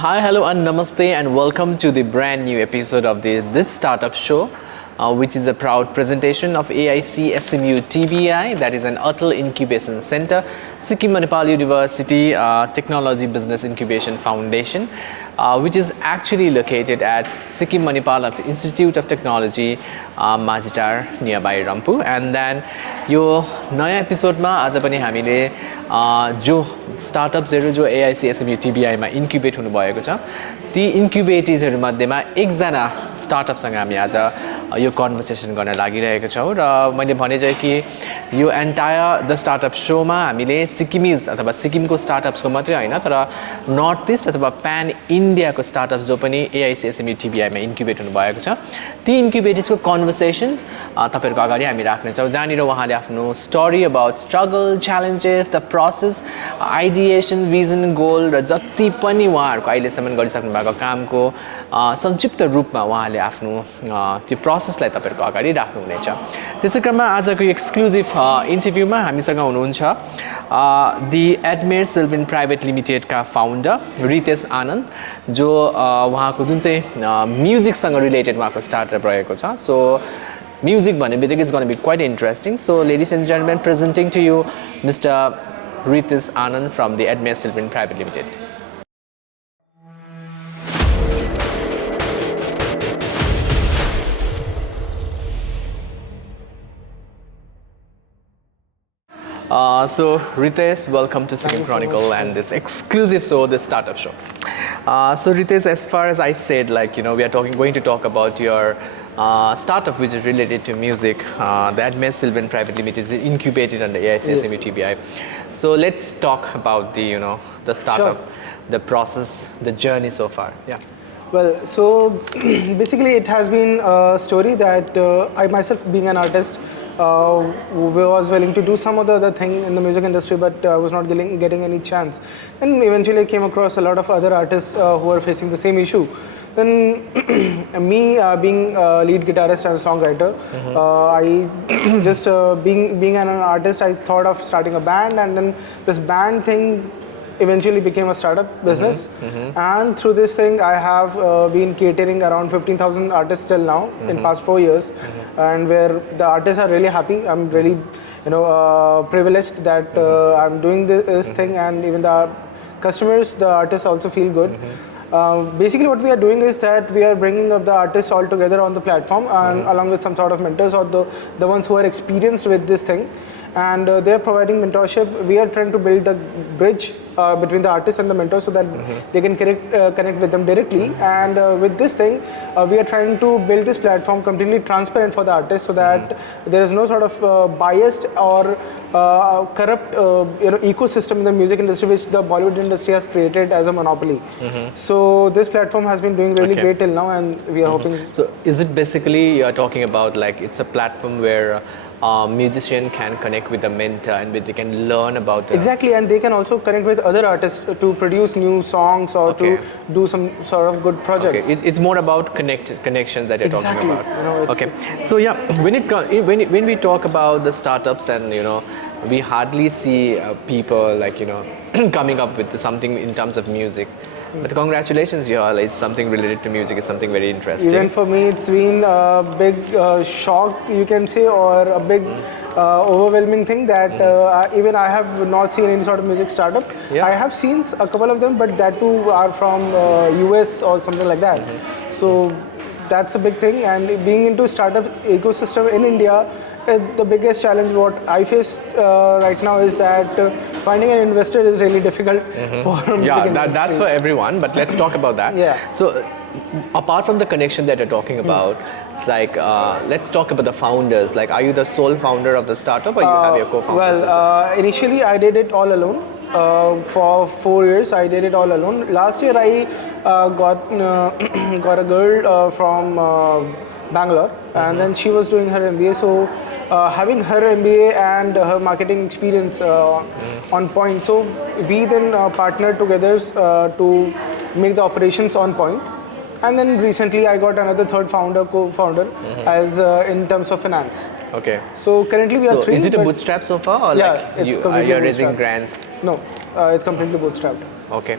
Hi, hello, and namaste, and welcome to the brand new episode of this startup show, which is a proud presentation of AIC SMU TBI, that is an Atal Incubation Center, Sikkim University Technology Business Incubation Foundation, which is actually located at Sikkim Institute of Technology, Majitar, nearby Rampu. And then यो नयाँ एपिसोडमा आज पनि हामीले जो स्टार्टअप्सहरु जो AIC SMU TBI मा incubate हुनु भएको छ ती इन्क्युबेटिजहरु मध्येमा एकजना स्टार्टअपसँग हामी आज यो कन्भर्सेसन गर्न लागिरहेका छौं र मैले भने जै कि यो एन्टायर द स्टार्टअप शोमा हामीले सिक्किमिज अथवा सिक्किमको स्टार्टअप्सको मात्रै हैन तर नर्थ ईस्ट अथवा प्यान इन्डियाको स्टार्टअप्स जो पनि AIC SMU TBI मा इन्क्युबेट हुनु भएको छ ती इन्क्युबेटिजको कन्भर्सेसन तपाईहरुको अगाडि हामी राख्ने छौं जहाँनिर उहाँले आफ्नो story about struggle challenges the process ideation vision goal र जति पनि उहाँहरुको अहिलेसम्म गरिसक्नु भएको कामको संक्षिप्त रूपमा उहाँले आफ्नो त्यो प्रोसेसलाई तपाईहरुको अगाडि राख्नु हुनेछ त्यसै क्रममा आजको एक्सक्लुजिभ इन्टरभ्युमा हामीसँग हुनुहुन्छ the Admere Selvyn Pvt Limited का फाउन्डर रितेश आनन्द जो उहाँको जुन चाहिँ म्युजिकसँग रिलेटेड उहाँको स्टार्टअप रहेको छ सो music भन्ने बित्तिकै it's going to be quite interesting. So ladies and gentlemen, presenting to you Mr. Reetesh Aanand from the Admere Selvyn Pvt Limited. So Reetesh, welcome to Sikkim Chronicle and this exclusive show, this startup show. So Reetesh, as far as I said, like, you know, we are going to talk about your startup which is related to music. The Admere Selvyn Pvt Limited is incubated under AIC SMU TBI. So let's talk about the, you know, the startup, the process, the journey so far. Yeah. Well, so basically it has been a story that I myself, being an artist, was willing to do some other thing in the music industry, but was not getting any chance. And eventually I came across a lot of other artists who were facing the same issue. Then me being a lead guitarist and a songwriter, I just being an artist, I thought of starting a band, and then this band thing eventually became a startup business. And through this thing I have been catering around 15,000 artists till now in past 4 years, and where the artists are really happy. I'm really, you know, privileged that I'm doing this thing, and even the customers, the artists also feel good. Basically what we are doing is that we are bringing up the artists all together on the platform, and along with some sort of mentors or the ones who are experienced with this thing, and they are providing mentorship. We are trying to build the bridge between the artists and the mentors so that they can connect with them directly. And with this thing, we are trying to build this platform completely transparent for the artists, so that there is no sort of biased or corrupt ecosystem in the music industry which the Bollywood industry has created as a monopoly. So this platform has been doing really great till now, and we are hoping. So is it basically you are talking about like it's a platform where musician can connect with the mentor and they can learn about exactly, and they can also connect with other artists to produce new songs or to do some sort of good projects. It's more about connections that you're talking about. You know, okay, so yeah, when we talk about the startups, and you know, we hardly see people like, you know, coming up with something in terms of music. But congratulations, you all. It's something related to music. It's something very interesting. Even for me, it's been a big shock, you can say, or a big overwhelming thing that even I have not seen any sort of music startup. I have seen a couple of them, but that too are from US or something like that. So that's a big thing. And being into startup ecosystem in India, the biggest challenge what I face right now is that finding an investor is really difficult for music Yeah, industry. that's for everyone, but let's talk about that. Yeah. So, apart from the connection that you're talking about, it's like, let's talk about the founders. Like, are you the sole founder of the startup or you have your co-founders as well? Initially I did it all alone. For 4 years I did it all alone. Last year I got a girl from Bangalore, and then she was doing her MBA. So having her MBA and her marketing experience on point, so we then partnered together to make the operations on point. And then recently I got another third co-founder as in terms of finance. Okay. So currently we are So, three. is it a but- bootstrap so far, or Yeah, like it's you're completely raising bootstrapped. grants? No, it's completely bootstrapped. Okay.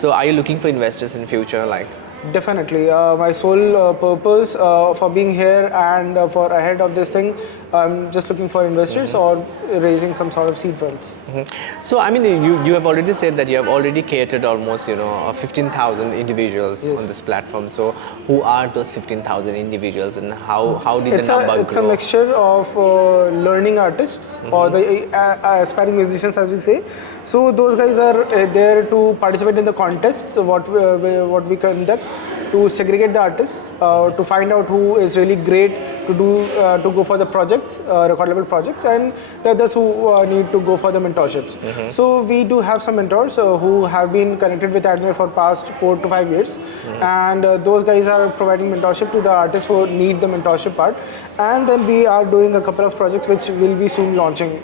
So, are you looking for investors in future? Like, Definitely. My sole purpose for being here and for ahead of this thing, I'm just looking for investors or raising some sort of seed funds. so I mean, you have already said that you have already catered almost 15,000 individuals on this platform. So, who are those 15,000 individuals, and how did the number It's a grow? mixture of learning artists or the aspiring musicians, as we say. So those guys are there to participate in the contests, what we conduct, to segregate the artists, to find out who is really great to go for the projects, record level projects, and the others who need to go for the mentorships. So we do have some mentors who have been connected with Admere for past 4 to 5 years, and those guys are providing mentorship to the artists who need the mentorship part. And then we are doing a couple of projects which will be soon launching,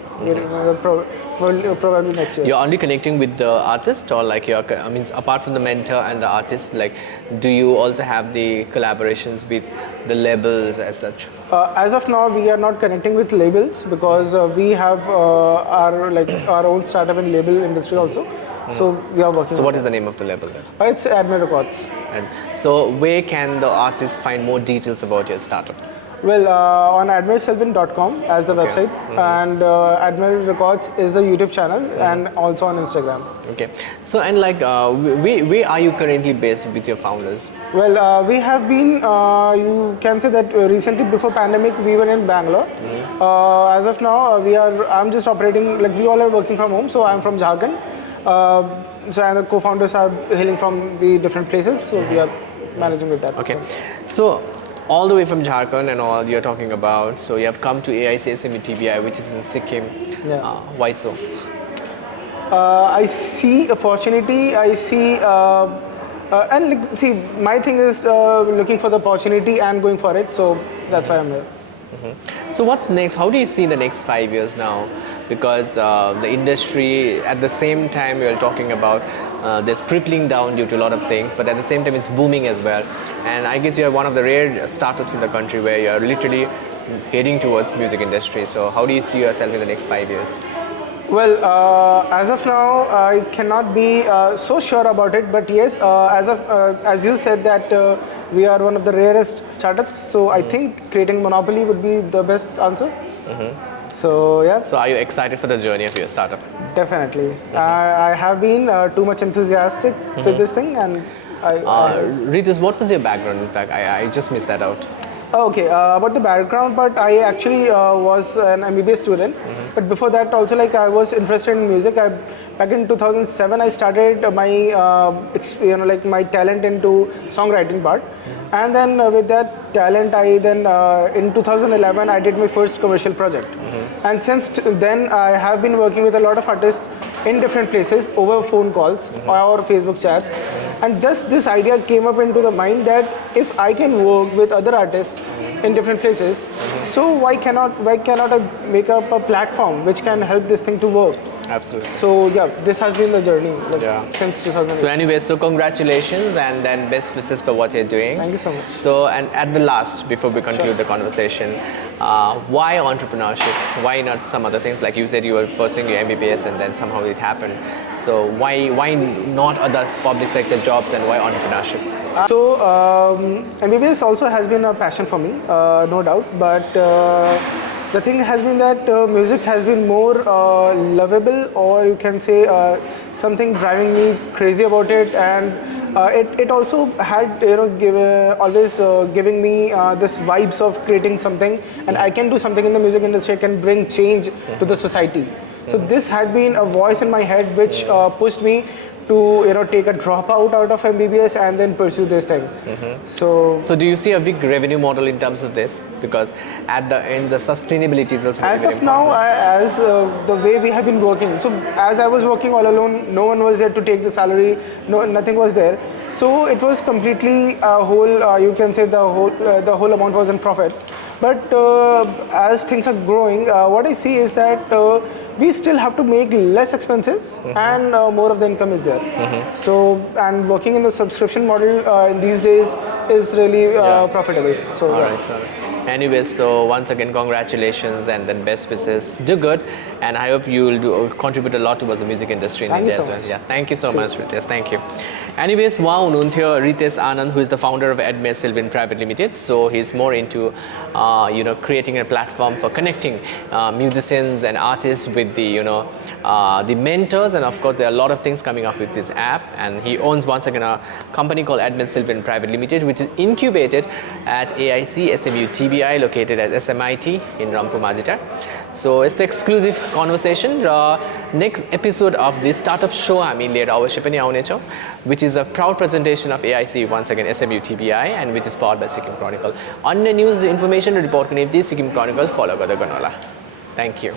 probably next year. You're only connecting with the artist, or like I mean, apart from the mentor and the artist, like, do you also have the collaborations with the labels as such? As of now, we are not connecting with labels because we have our own startup and label industry also. So we are working. So, on what that. is the name of the label then? It's Admere Records. And so, where can the artists find more details about your startup? Well, on admereselvyn.com as the website, and Admere Records is the YouTube channel, and also on Instagram. Okay. So, and like, where are you currently based with your founders? Well, we have been, you can say that recently before pandemic, we were in Bangalore. As of now, I'm just operating, like we all are working from home, so I'm from Jharkhand. So, and the co-founders are hailing from the different places, so we are managing with that. Okay. So, all the way from Jharkhand and all you're talking about, so you have come to AIC SME TBI, which is in Sikkim. Yeah. Why so? I see opportunity, I see, and like, see, my thing is looking for the opportunity and going for it, so that's why I'm here. So what's next? How do you see the next 5 years now? Because the industry, at the same time, we are talking about there's crippling down due to a lot of things, but at the same time, it's booming as well. And I guess you're one of the rare startups in the country where you're literally heading towards music industry. So how do you see yourself in the next 5 years? Well, as of now, I cannot be so sure about it. But yes, as you said that we are one of the rarest startups, so I think creating monopoly would be the best answer. So yeah, So are you excited for the journey of your startup? definitely. I have been too much enthusiastic with this thing, and Reetesh, what was your background? In fact, I just missed that out. Okay, about the background part, I actually was an MBBS student, but before that also like I was interested in music. Back in 2007, I started my my talent into songwriting part, and then with that talent, I then in 2011 I did my first commercial project, and since then I have been working with a lot of artists in different places over phone calls or Facebook chats. And thus this idea came up into the mind that if I can work with other artists in different places, so why cannot I make up a platform which can help this thing to work? Absolutely. So yeah, this has been the journey since 2008. So anyways, so congratulations and then best wishes for what you're doing. Thank you so much. So, and at the last, before we conclude the conversation, why entrepreneurship? Why not some other things? Like you said, you were pursuing your MBBS and then somehow it happened. So why not other public sector jobs and why entrepreneurship? So MBBS also has been a passion for me, no doubt. But the thing has been that music has been more lovable, or you can say something driving me crazy about it, and it also had always giving me this vibes of creating something, and I can do something in the music industry. I can bring change to the society. So this had been a voice in my head which pushed me to take a dropout out of MBBS and then pursue this thing. So do you see a big revenue model in terms of this? Because at the end, the sustainability is also As very, of very now, important. the way we have been working, so as I was working all alone, no one was there to take the salary, nothing was there. So it was completely a whole, you can say the whole amount was in profit. But as things are growing, what I see is that we still have to make less expenses and more of the income is there. So, and working in the subscription model in these days is really profitable. So, All right. Anyways, so once again, congratulations and then best wishes. Do good, and I hope you will contribute a lot towards the music industry in Thank India you as so well. much. Yeah, thank you so much, Reetesh. Thank you. Anyways, wow, Reetesh Aanand, who is the founder of Admere Selvyn Pvt. Limited. So he's more into, creating a platform for connecting musicians and artists with the mentors, and of course there are a lot of things coming up with this app. And he owns once again a company called Admere Selvyn Pvt. Limited, which is incubated at AIC SMU TBI, located at SMIT in Rampur Majitar. So it's the exclusive conversation. Next episode of this startup show, हामी लिएर अवश्य पनि आउनेछौँ, which is a proud presentation of AIC once again SMU TBI, and which is powered by Sikkim Chronicle. अन्य news information report को निम्ति Sikkim Chronicle follow गर्दै गर्नुहोला. Thank you.